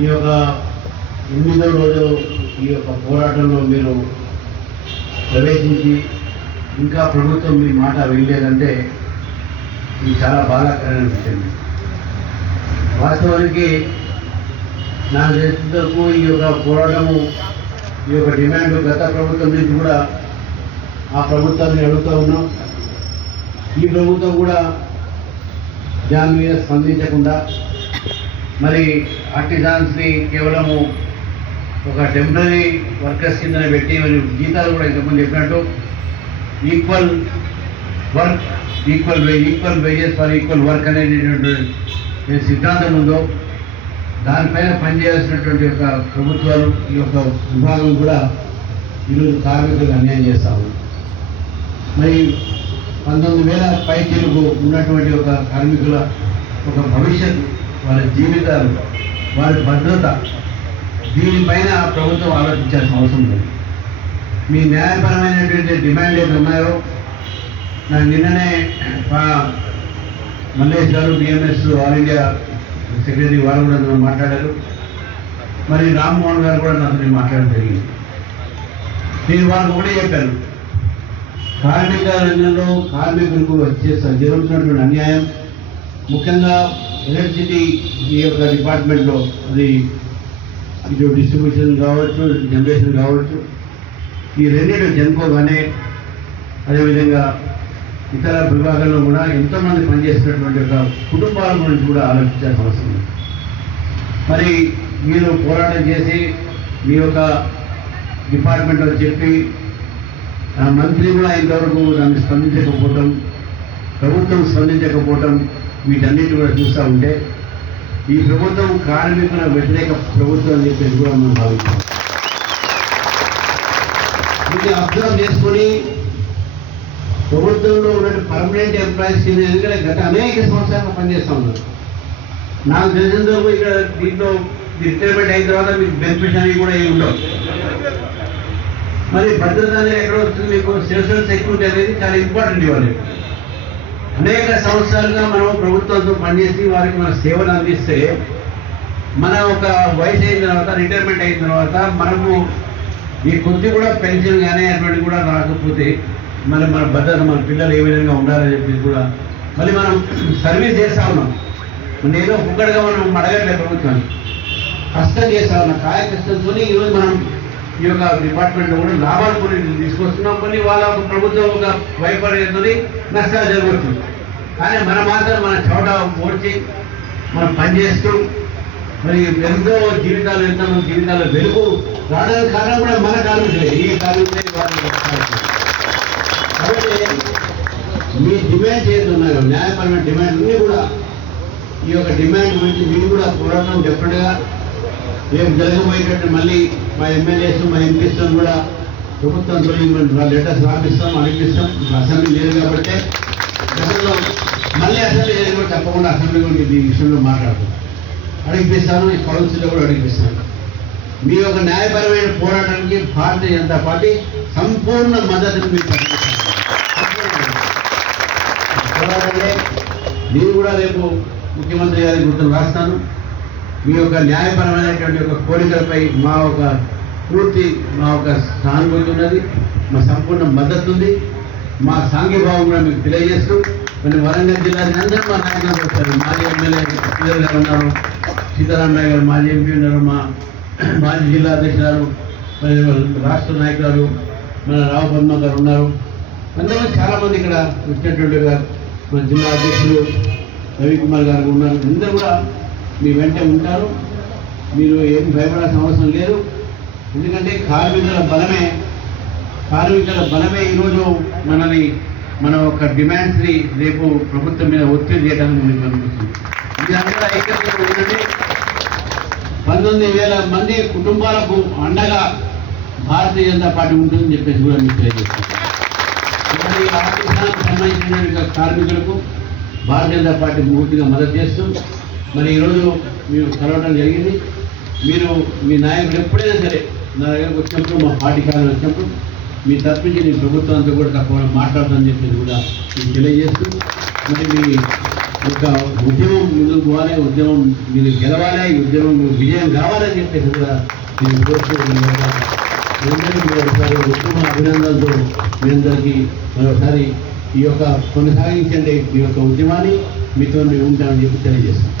ఈ యొక్క 8వ రోజు ఈ యొక్క పోరాటంలో మీరు ప్రవేశించి ఇంకా ప్రభుత్వం మీ మాట వినలేదంటే ఇది చాలా బాధాకరమైన విషయం. వాస్తవానికి నా చేతులకు ఈ యొక్క పోరాటము ఈ యొక్క డిమాండ్ గత ప్రభుత్వం నుంచి కూడా ఆ ప్రభుత్వాన్ని అడుగుతూ ఉన్నాం. ఈ ప్రభుత్వం కూడా దాని మీద స్పందించకుండా మరి ఆర్టిజాన్స్ని కేవలము ఒక టెంపరీ వర్కర్స్ కింద పెట్టి మరి జీతాలు కూడా ఇంతకుముందు చెప్పినట్టు equal work equal wages for equal work అనేటటువంటి సిద్ధాంతం ఉందో దానిపైన పనిచేయాల్సినటువంటి యొక్క ప్రభుత్వాలు ఈ యొక్క విభాగం కూడా ఈరోజు కార్మికులకు అన్యాయం చేస్తాము. మరి 19,000 పైచీలకు ఉన్నటువంటి ఒక కార్మికుల ఒక భవిష్యత్తు, వారి జీవితాలు, వారి భద్రత, దీనిపైన ప్రభుత్వం ఆలోచించాల్సిన అవసరం లేదు. మీ న్యాయపరమైనటువంటి డిమాండ్ ఏమి ఉన్నాయో నాకు నిన్ననే మల్లేష్ గారు బిఎంఎస్ ఆల్ ఇండియా సెక్రటరీ వారు కూడా నాతో మాట్లాడారు. మరి రామ్మోహన్ గారు కూడా నాతో మాట్లాడడం జరిగింది. నేను వారికి ఒకటే చెప్పాను, కార్మిక రంగంలో కార్మికులకు జరుగుతున్నటువంటి అన్యాయం, ముఖ్యంగా ఎలక్ట్రిసిటీ ఈ యొక్క డిపార్ట్మెంట్లో అది ఇటు డిస్ట్రిబ్యూషన్ కావచ్చు, జనరేషన్ కావచ్చు, ఈ రెండింటి జెన్కో కానీ అదేవిధంగా ఇతర విభాగాల్లో కూడా ఎంతోమంది పనిచేస్తున్నటువంటి ఒక కుటుంబాల గురించి కూడా ఆలోచించాల్సిన అవసరం ఉంది. మరి మీరు పోరాటం చేసి మీ యొక్క డిపార్ట్మెంట్లో చెప్పి మంత్రి కూడా ఇంతవరకు దాన్ని స్పందించకపోవటం, ప్రభుత్వం స్పందించకపోవటం, వీటన్నిటి కూడా చూస్తూ ఉంటే ఈ ప్రభుత్వం కార్మికుల వ్యతిరేక ప్రభుత్వం అని చెప్పేసి కూడా మనం భావిస్తాం. ఇది అబ్జర్వ్ చేసుకొని ప్రభుత్వంలో ఉన్న పర్మనెంట్ ఎంప్లాయీస్ ఎందుకంటే గత అనేక సంవత్సరాలు పనిచేస్తూ ఉన్నారు. నాకు తెలిసినందుకు ఇక్కడ దీంట్లో రిటైర్మెంట్ అయిన తర్వాత మీకు బెనిఫిట్స్ అనేవి కూడా ఏమి ఉండవు. మరి భద్రత అనేది ఎక్కడ వస్తుంది? మీకు సోషల్ సెక్యూరిటీ అనేది చాలా ఇంపార్టెంట్. ఇవ్వాలి అనేక సంవత్సరాలుగా మనం ప్రభుత్వంతో పనిచేసి వారికి మన సేవలు అందిస్తే మన ఒక వయసు అయిన తర్వాత రిటైర్మెంట్ అయిన తర్వాత మనము ఈ కొద్ది కూడా పెన్షన్ కానీ అటువంటి కూడా రాకపోతే మళ్ళీ మన భద్రత, మన పిల్లలు ఏ విధంగా ఉండాలని చెప్పేసి కూడా మళ్ళీ మనం సర్వీస్ చేస్తూ ఉన్నాం. ఏదో ఒక్కడిగా మనం అడగట్లేదు, ప్రభుత్వాన్ని కష్టం చేస్తూ ఉన్నాం. కాయ కష్టంతో ఈరోజు మనం ఈ యొక్క డిపార్ట్మెంట్లో కూడా లాభాలు కొన్ని తీసుకొస్తున్నాం. కొన్ని వాళ్ళ ఒక ప్రభుత్వం ఒక వైఫల్యంతో నష్టాలు జరుగుతుంది. కానీ మనం మాత్రం మన చోట ఓడ్చి మనం పనిచేస్తూ మరి ఎంతో జీవితాల్లో వెలుగు రావడానికి కారణం కూడా మన కార్మికులే. ఈ కార్మికులే కాబట్టి మీ డిమాండ్ చేస్తున్నాయి న్యాయపరమైన డిమాండ్ అన్నీ కూడా ఈ యొక్క డిమాండ్ గురించి మీరు కూడా పోరాటం డెఫినెట్గా రేపు జరగబోయేటట్టు మళ్ళీ మా ఎమ్మెల్యేస్ మా ఎంపీస్ కూడా ప్రభుత్వంతో లెటర్స్ రాపిస్తాం, అడిగిస్తాం. అసెంబ్లీ లేదు కాబట్టి గతంలో మళ్ళీ అసెంబ్లీ లేదు కూడా తప్పకుండా అసెంబ్లీ కూడా ఈ విషయంలో మాట్లాడతాం, అడిగిపిస్తాను. ఈ కౌన్సిల్లో కూడా అడిగిపిస్తాను. మీ యొక్క న్యాయపరమైన పోరాటానికి భారతీయ జనతా పార్టీ సంపూర్ణ మద్దతును మీకు పోరాటంలో నేను కూడా రేపు ముఖ్యమంత్రి గారికి గుర్తులు రాస్తాను. మీ యొక్క న్యాయపరమైనటువంటి ఒక కోరికలపై మా ఒక సానుభూతి ఉన్నది, మా సంపూర్ణ మద్దతు ఉంది, మా సాంఘీభావం కూడా మీకు తెలియజేస్తూ కొన్ని వరంగల్ జిల్లాని అందరూ మా నాయకులు వచ్చారు. మాజీ ఎమ్మెల్యే శ్రీధర్ గారు ఉన్నారు, సీతారామయ్య గారు మాజీ ఎంపీ ఉన్నారు, మా మాజీ జిల్లా అధ్యక్షురాలు, మరి రాష్ట్ర నాయకురాలు మన రావపద్మ గారు ఉన్నారు. అందరూ చాలామంది ఇక్కడ వచ్చినటువంటి మన జిల్లా అధ్యక్షులు రవికుమార్ గారు ఉన్నారు. అందరూ కూడా మీ వెంట ఉంటారు. మీరు ఏం భయపడాల్సిన అవసరం లేదు. ఎందుకంటే కార్మికుల బలమే ఈరోజు మన ఒక డిమాండ్స్ని రేపు ప్రభుత్వం మీద ఒత్తిడి చేయడానికి మీకు అనిపిస్తుంది. ఇదంతా ఐక్యతగా ఉండండి. 19,000 మంది కుటుంబాలకు అండగా భారతీయ జనతా పార్టీ ఉంటుందని చెప్పేసి కూడా మీకు తెలియజేస్తుంది. ఆర్థికానికి సంబంధించిన కార్మికులకు భారతీయ జనతా పార్టీ పూర్తిగా మద్దతు చేస్తూ మరి ఈరోజు మీరు కలవడం జరిగింది. మీరు మీ నాయకుడు ఎప్పుడైనా సరే నా దగ్గరకు వచ్చినప్పుడు, మా పార్టీ కార్యాలయం వచ్చినప్పుడు మీ తప్పించి నేను ప్రభుత్వంతో కూడా తప్పకుండా మాట్లాడతానని చెప్పేసి కూడా మీకు తెలియజేస్తూ మరి మీ ఒక ఉద్యమం ముందుకు పోవాలి, ఉద్యమం మీరు గెలవాలి, ఈ ఉద్యమం విజయం కావాలని చెప్పేసి కూడా నేను కోరుకుంటున్నాను. మీరందరికీ ఒకసారి ఉత్తమ అభినందనలతో మీ అందరికీ మరొకసారి ఈ యొక్క కొనసాగించండి మీ యొక్క ఉద్యమాన్ని, మీతో మేము ఉంటామని చెప్పి తెలియజేస్తాం.